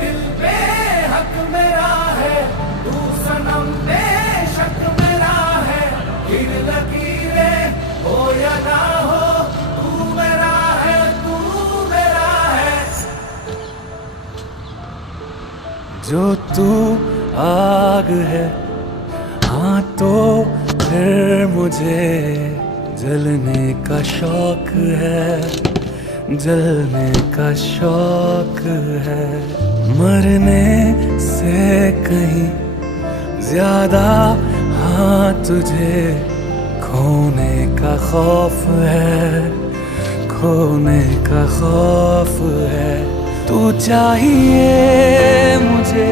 दिल पे हक मेरा है, तू सनम बेशक मेरा है। गिर लकीरें हो या ना हो, तू मेरा है, तू मेरा है। जो तू आग है, हाँ तो फिर मुझे जलने का शौक है, जलने का शौक है। मरने से कहीं ज्यादा हाँ तुझे खोने का खौफ है, खोने का खौफ है। तू चाहिए मुझे